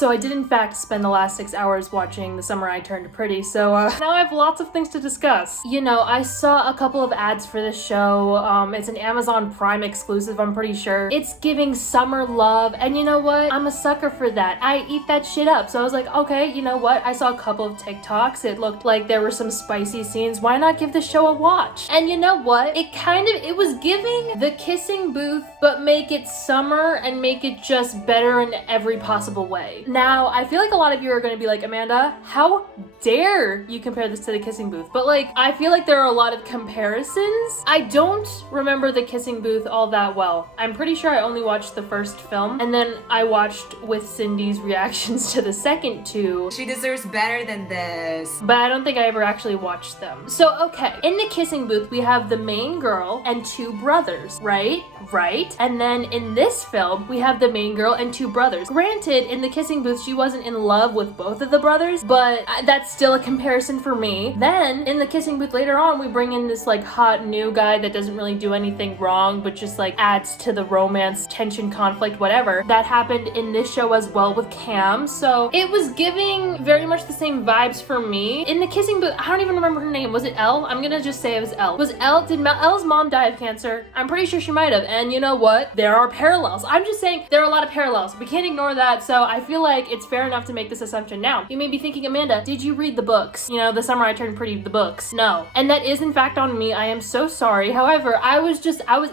So I did in fact spend the last 6 hours watching The Summer I Turned Pretty, so now I have lots of things to discuss. You know, I saw a couple of ads for this show. It's an Amazon Prime exclusive, I'm pretty sure. It's giving summer love, and you know what? I'm a sucker for that. I eat that shit up. So I was like, okay, you know what? I saw a couple of TikToks. It looked like there were some spicy scenes. Why not give the show a watch? And you know what? It was giving The Kissing Booth, but make it summer and make it just better in every possible way. Now, I feel like a lot of you are going to be like, Amanda, how dare you compare this to The Kissing Booth? But like, I feel like there are a lot of comparisons. I don't remember The Kissing Booth all that well. I'm pretty sure I only watched the first film, and then I watched with Cindy's reactions to the second two. She deserves better than this. But I don't think I ever actually watched them. So, okay. In The Kissing Booth, we have the main girl and two brothers, right? Right. And then in this film, we have the main girl and two brothers. Granted, in The Kissing Booth, she wasn't in love with both of the brothers, but that's still a comparison for me. Then, in The Kissing Booth later on, we bring in this like hot new guy that doesn't really do anything wrong, but just like adds to the romance, tension, conflict, whatever. That happened in this show as well with Cam. So it was giving very much the same vibes for me. In The Kissing Booth, I don't even remember her name. Was it Elle? I'm gonna just say it was Elle. Did Elle's mom die of cancer? I'm pretty sure she might have. And you know what? There are parallels. I'm just saying there are a lot of parallels. We can't ignore that. So I feel like it's fair enough to make this assumption. Now, you may be thinking, Amanda, did you read the books? You know, The Summer I Turned Pretty, the books. No. And that is in fact on me. I am so sorry. However, I was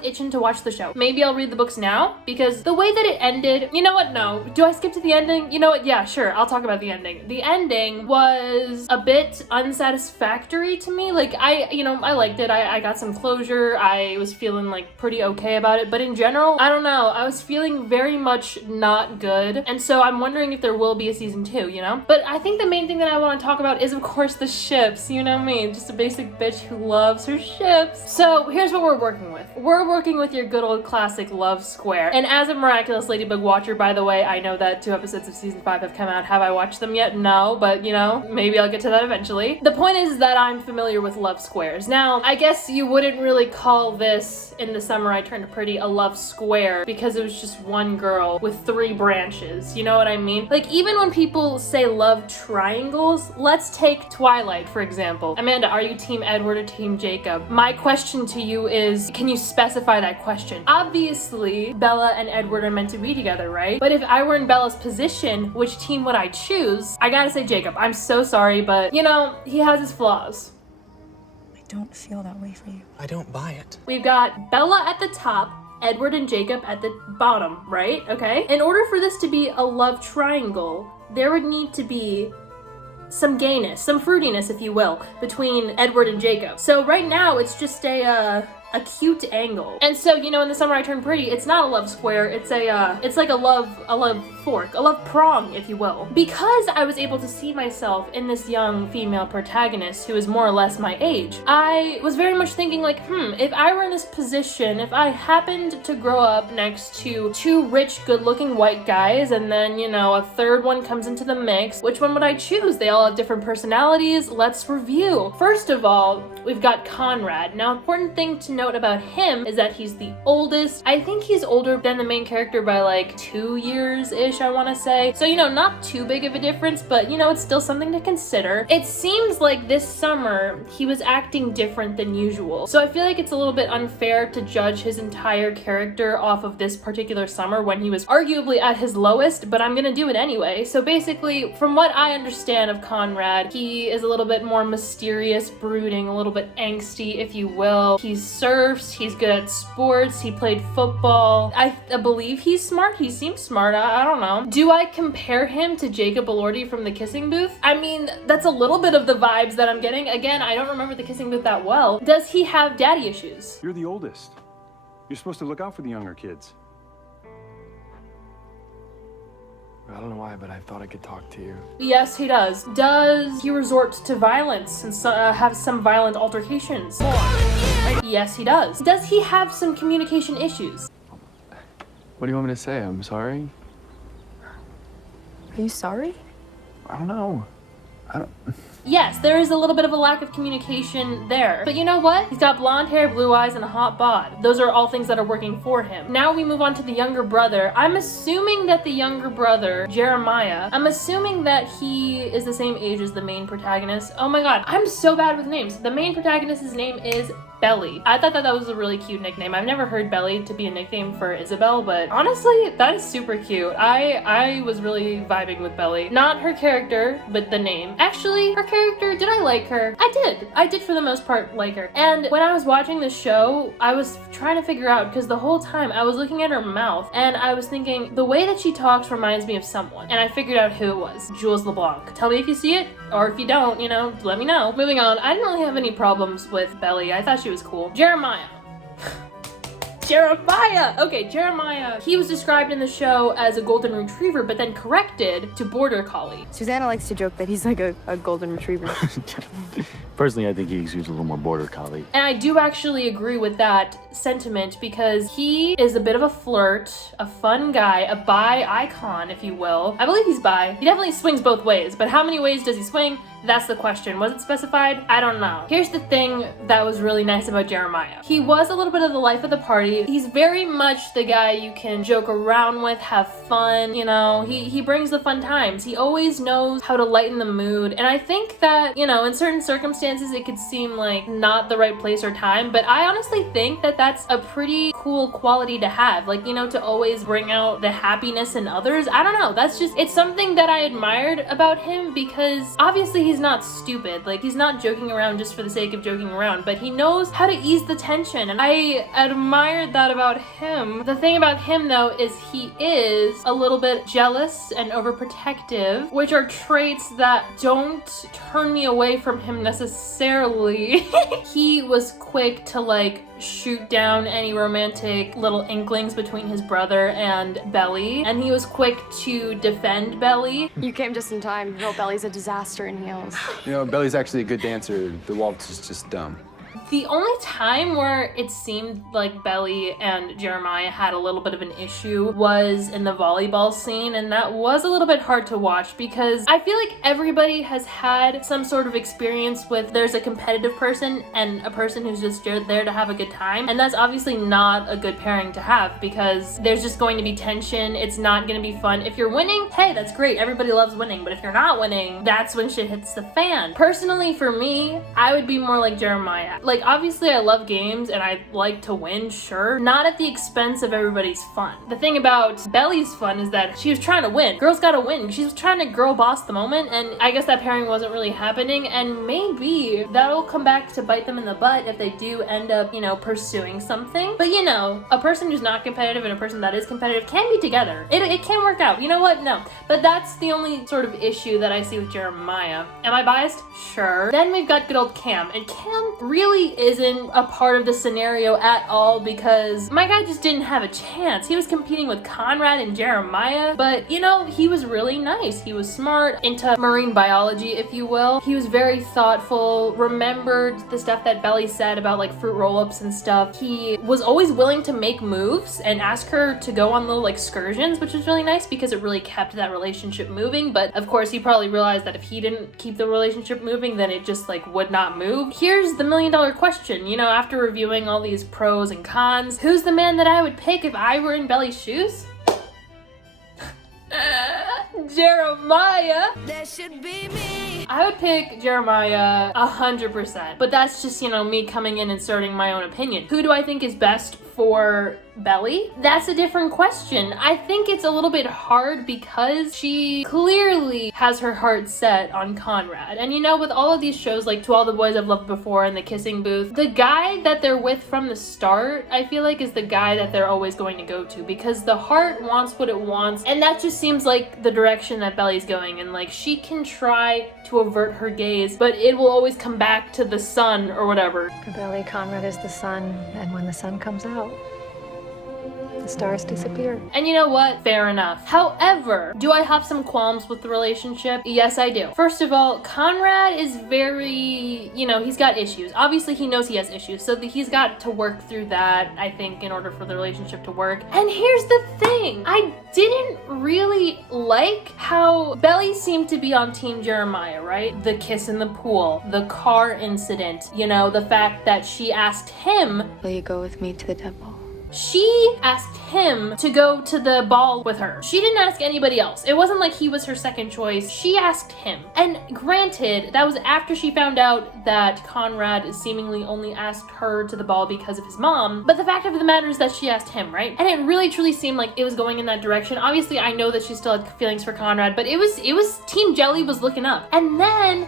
itching to watch the show. Maybe I'll read the books now because the way that it ended, you know what? No. Do I skip to the ending? You know what? Yeah, sure. I'll talk about the ending. The ending was a bit unsatisfactory to me. Like I liked it. I got some closure. I was feeling like pretty okay about it. But in general, I don't know. I was feeling very much not good. And so I'm wondering if there will be a season 2, you know? But I think the main thing that I want to talk about is of course the ships. You know me, just a basic bitch who loves her ships. So here's what we're working with. We're working with your good old classic love square. And as a miraculous Ladybug watcher, by the way, I know that 2 episodes of season 5 have come out. Have I watched them yet? No, but you know, maybe I'll get to that eventually. The point is that I'm familiar with love squares. Now, I guess you wouldn't really call this in The Summer I Turned Pretty a love square because it was just one girl with 3 branches. You know what I mean? Like even when people say love triangles, let's take Twilight for example. Amanda, are you team Edward or team Jacob? My question to you is, can you specify that question? Obviously, Bella and Edward are meant to be together, right? But if I were in Bella's position, which team would I choose? I gotta say Jacob. I'm so sorry, but you know, he has his flaws. I don't feel that way for you. I don't buy it. We've got Bella at the top, Edward and Jacob at the bottom, right? Okay. In order for this to be a love triangle, there would need to be some gayness, some fruitiness, if you will, between Edward and Jacob. So right now, it's just a cute angle. And so, you know, in The Summer I Turned Pretty, it's not a love square, it's like a love fork, a love prong, if you will. Because I was able to see myself in this young female protagonist who is more or less my age, I was very much thinking like, if I were in this position, if I happened to grow up next to 2 rich, good-looking white guys, and then, you know, a third one comes into the mix, which one would I choose? They all have different personalities. Let's review. First of all, we've got Conrad. Now, important thing to note about him is that he's the oldest. I think he's older than the main character by like 2 years-ish, I want to say. So, you know, not too big of a difference, but you know, it's still something to consider. It seems like this summer he was acting different than usual. So I feel like it's a little bit unfair to judge his entire character off of this particular summer when he was arguably at his lowest, but I'm gonna do it anyway. So basically, from what I understand of Conrad, he is a little bit more mysterious, brooding, a little bit angsty, if you will. He surfs, he's good at sports, he played football. I believe he's smart. He seems smart. I don't know. Do I compare him to Jacob Elordi from The Kissing Booth? I mean, that's a little bit of the vibes that I'm getting. Again, I don't remember The Kissing Booth that well. Does he have daddy issues? You're the oldest. You're supposed to look out for the younger kids. I don't know why, but I thought I could talk to you. Yes, he does. Does he resort to violence and have some violent altercations? Yes, he does. Does he have some communication issues? What do you want me to say? I'm sorry? Are you sorry? I don't know. Yes, there is a little bit of a lack of communication there. But you know what? He's got blonde hair, blue eyes, and a hot bod. Those are all things that are working for him. Now we move on to the younger brother. I'm assuming that the younger brother, Jeremiah, I'm assuming that he is the same age as the main protagonist. Oh my god, I'm so bad with names. The main protagonist's name is Belly. I thought that was a really cute nickname. I've never heard Belly to be a nickname for Isabel, but honestly, that is super cute. I was really vibing with Belly. Not her character, but the name. Actually, her character, did I like her? I did for the most part like her. And when I was watching the show, I was trying to figure out, because the whole time I was looking at her mouth and I was thinking, the way that she talks reminds me of someone. And I figured out who it was. Jules LeBlanc. Tell me if you see it, or if you don't, you know, let me know. Moving on, I didn't really have any problems with Belly. I thought she was cool. Jeremiah. Jeremiah! Okay, Jeremiah. He was described in the show as a golden retriever, but then corrected to border collie. Susanna likes to joke that he's like a golden retriever. Personally, I think he exudes a little more border collie. And I do actually agree with that sentiment because he is a bit of a flirt, a fun guy, a bi icon, if you will. I believe he's bi. He definitely swings both ways, but how many ways does he swing? That's the question. Was it specified? I don't know. Here's the thing that was really nice about Jeremiah. He was a little bit of the life of the party. He's very much the guy you can joke around with, have fun, you know. He brings the fun times. He always knows how to lighten the mood. And I think that, you know, in certain circumstances it could seem like not the right place or time, but I honestly think that that's a pretty cool quality to have. Like, you know, to always bring out the happiness in others. I don't know. That's just, it's something that I admired about him because obviously he's not stupid. Like, he's not joking around just for the sake of joking around, but he knows how to ease the tension, and I admired that about him. The thing about him, though, is he is a little bit jealous and overprotective, which are traits that don't turn me away from him necessarily. He was quick to, like, shoot down any romantic little inklings between his brother and Belly, and he was quick to defend Belly. You came just in time. You know, Belly's a disaster in heels. You know, Belly's actually a good dancer. The waltz is just dumb. The only time where it seemed like Belly and Jeremiah had a little bit of an issue was in the volleyball scene, and that was a little bit hard to watch because I feel like everybody has had some sort of experience with there's a competitive person and a person who's just there to have a good time, and that's obviously not a good pairing to have because there's just going to be tension. It's not going to be fun. If you're winning, hey, that's great. Everybody loves winning, but if you're not winning, that's when shit hits the fan. Personally, for me, I would be more like Jeremiah. Like, obviously I love games and I like to win, sure. Not at the expense of everybody's fun. The thing about Belly's fun is that she was trying to win. Girls gotta win. She was trying to girl boss the moment, and I guess that pairing wasn't really happening, and maybe that'll come back to bite them in the butt if they do end up, you know, pursuing something. But you know, a person who's not competitive and a person that is competitive can be together. It can work out. You know what? No. But that's the only sort of issue that I see with Jeremiah. Am I biased? Sure. Then we've got good old Cam, and Cam really isn't a part of the scenario at all because my guy just didn't have a chance. He was competing with Conrad and Jeremiah, but you know, he was really nice. He was smart, into marine biology, if you will. He was very thoughtful, remembered the stuff that Belly said about like fruit roll-ups and stuff. He was always willing to make moves and ask her to go on little excursions, which was really nice because it really kept that relationship moving. But of course, he probably realized that if he didn't keep the relationship moving, then it just like would not move. Here's the $1,000,000 question. You know, after reviewing all these pros and cons, who's the man that I would pick if I were in Belly's shoes? Jeremiah. That should be me. I would pick Jeremiah 100%, but that's just, you know, me coming in and inserting my own opinion. Who do I think is best for Belly? That's a different question. I think it's a little bit hard because she clearly has her heart set on Conrad. And you know, with all of these shows like To All the Boys I've Loved Before and The Kissing Booth, the guy that they're with from the start, I feel like is the guy that they're always going to go to because the heart wants what it wants, and that just seems like the direction that Belly's going. And like, she can try to avert her gaze, but it will always come back to the sun or whatever. For Belly, Conrad is the sun, and when the sun comes out, the stars disappear. And you know what? Fair enough. However, do I have some qualms with the relationship? Yes, I do. First of all, Conrad is very, he's got issues. Obviously, he knows he has issues, so he's got to work through that, I think, in order for the relationship to work. And here's the thing. I didn't really like how Belly seemed to be on Team Jeremiah, right? The kiss in the pool, the car incident, the fact that she asked him, Will you go with me to the temple? she asked him to go to the ball with her. She didn't ask anybody else. It wasn't like he was her second choice. She asked him. And granted, that was after she found out that Conrad seemingly only asked her to the ball because of his mom. But the fact of the matter is that she asked him, right? And it really truly seemed like it was going in that direction. Obviously, I know that she still had feelings for Conrad, but it was Team Jelly was looking up. And then,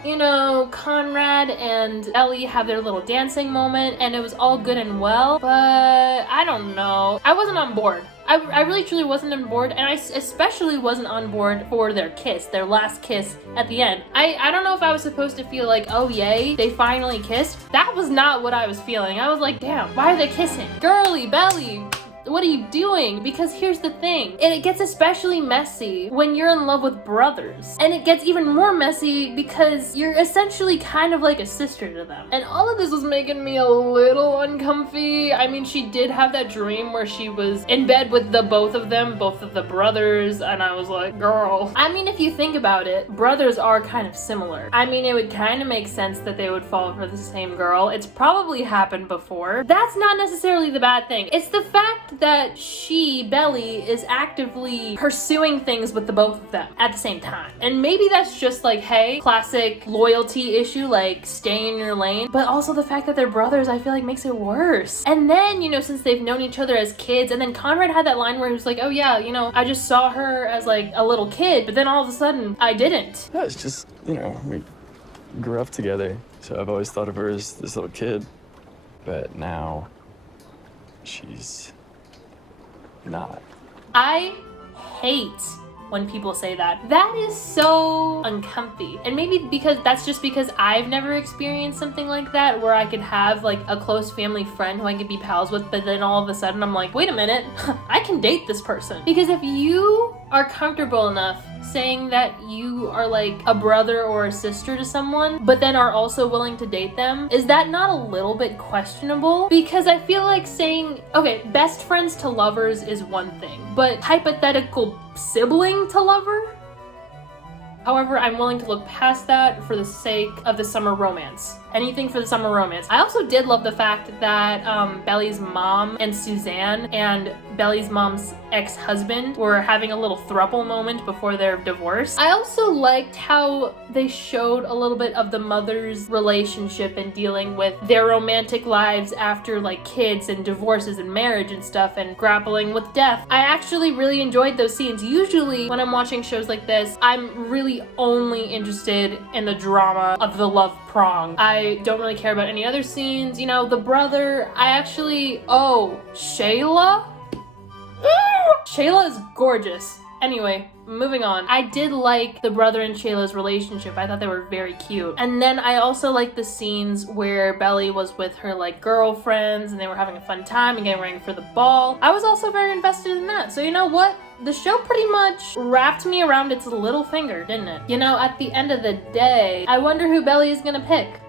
Conrad and Ellie have their little dancing moment, and it was all good and well. But I don't know. I wasn't on board. I really truly wasn't on board, and I especially wasn't on board for their kiss, their last kiss at the end. I don't know if I was supposed to feel like, oh yay, they finally kissed. That was not what I was feeling. I was like, damn, why are they kissing? Girly, Belly, what are you doing? Because here's the thing. It gets especially messy when you're in love with brothers. And it gets even more messy because you're essentially kind of like a sister to them. And all of this was making me a little uncomfy. I mean, she did have that dream where she was in bed with both of them, both of the brothers, and I was like, girl. I mean, if you think about it, brothers are kind of similar. I mean, it would kind of make sense that they would fall for the same girl. It's probably happened before. That's not necessarily the bad thing. It's the fact that Belly, is actively pursuing things with the both of them at the same time. And maybe that's just like, hey, classic loyalty issue, like stay in your lane. But also the fact that they're brothers, I feel like makes it worse. And then, since they've known each other as kids, and then Conrad had that line where he was like, oh yeah, I just saw her as like a little kid, but then all of a sudden I didn't. Yeah, it's just, we grew up together. So I've always thought of her as this little kid. But now she's not. I hate when people say that. That is so uncomfy. And maybe that's just because I've never experienced something like that, where I could have like a close family friend who I could be pals with, but then all of a sudden I'm like, wait a minute, I can date this person. Because if you are comfortable enough saying that you are like a brother or a sister to someone, but then are also willing to date them, is that not a little bit questionable? Because I feel like saying, okay, best friends to lovers is one thing, but hypothetical sibling to lover? However, I'm willing to look past that for the sake of the summer romance. Anything for the summer romance. I also did love the fact that Belly's mom and Suzanne and Belly's mom's ex-husband were having a little throuple moment before their divorce. I also liked how they showed a little bit of the mother's relationship and dealing with their romantic lives after like kids and divorces and marriage and stuff, and grappling with death. I actually really enjoyed those scenes. Usually when I'm watching shows like this, I'm really only interested in the drama of the love prong. I don't really care about any other scenes. The brother, Shayla? Shayla is gorgeous. Anyway, moving on. I did like the brother and Shayla's relationship. I thought they were very cute. And then I also liked the scenes where Belly was with her like girlfriends and they were having a fun time and getting ready for the ball. I was also very invested in that. So you know what? The show pretty much wrapped me around its little finger, didn't it? At the end of the day, I wonder who Belly is gonna pick.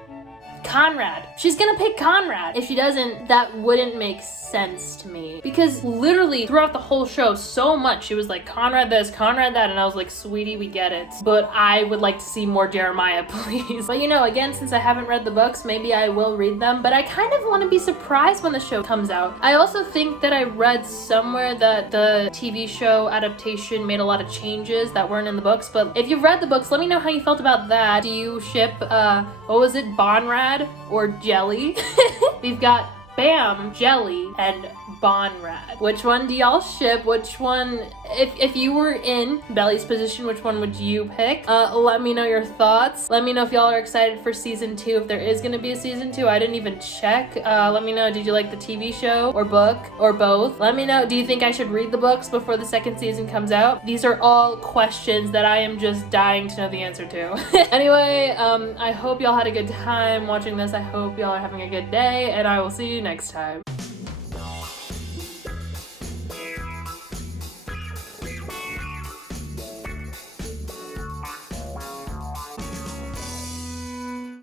Conrad. She's gonna pick Conrad. If she doesn't, that wouldn't make sense to me. Because literally throughout the whole show, so much, she was like, Conrad this, Conrad that, and I was like, sweetie, we get it. But I would like to see more Jeremiah, please. But again, since I haven't read the books, maybe I will read them, but I kind of want to be surprised when the show comes out. I also think that I read somewhere that the TV show adaptation made a lot of changes that weren't in the books, but if you've read the books, let me know how you felt about that. Do you ship, Bonrad or Jelly? We've got Bam, Jelly, and Bonrad. Which one do y'all ship? Which one, if you were in Belly's position, which one would you pick? Let me know your thoughts. Let me know if y'all are excited for season 2, if there is gonna be a season 2. I didn't even check. Let me know, did you like the TV show or book or both? Let me know, do you think I should read the books before the second season comes out? These are all questions that I am just dying to know the answer to. Anyway, I hope y'all had a good time watching this. I hope y'all are having a good day, and I will see you next time.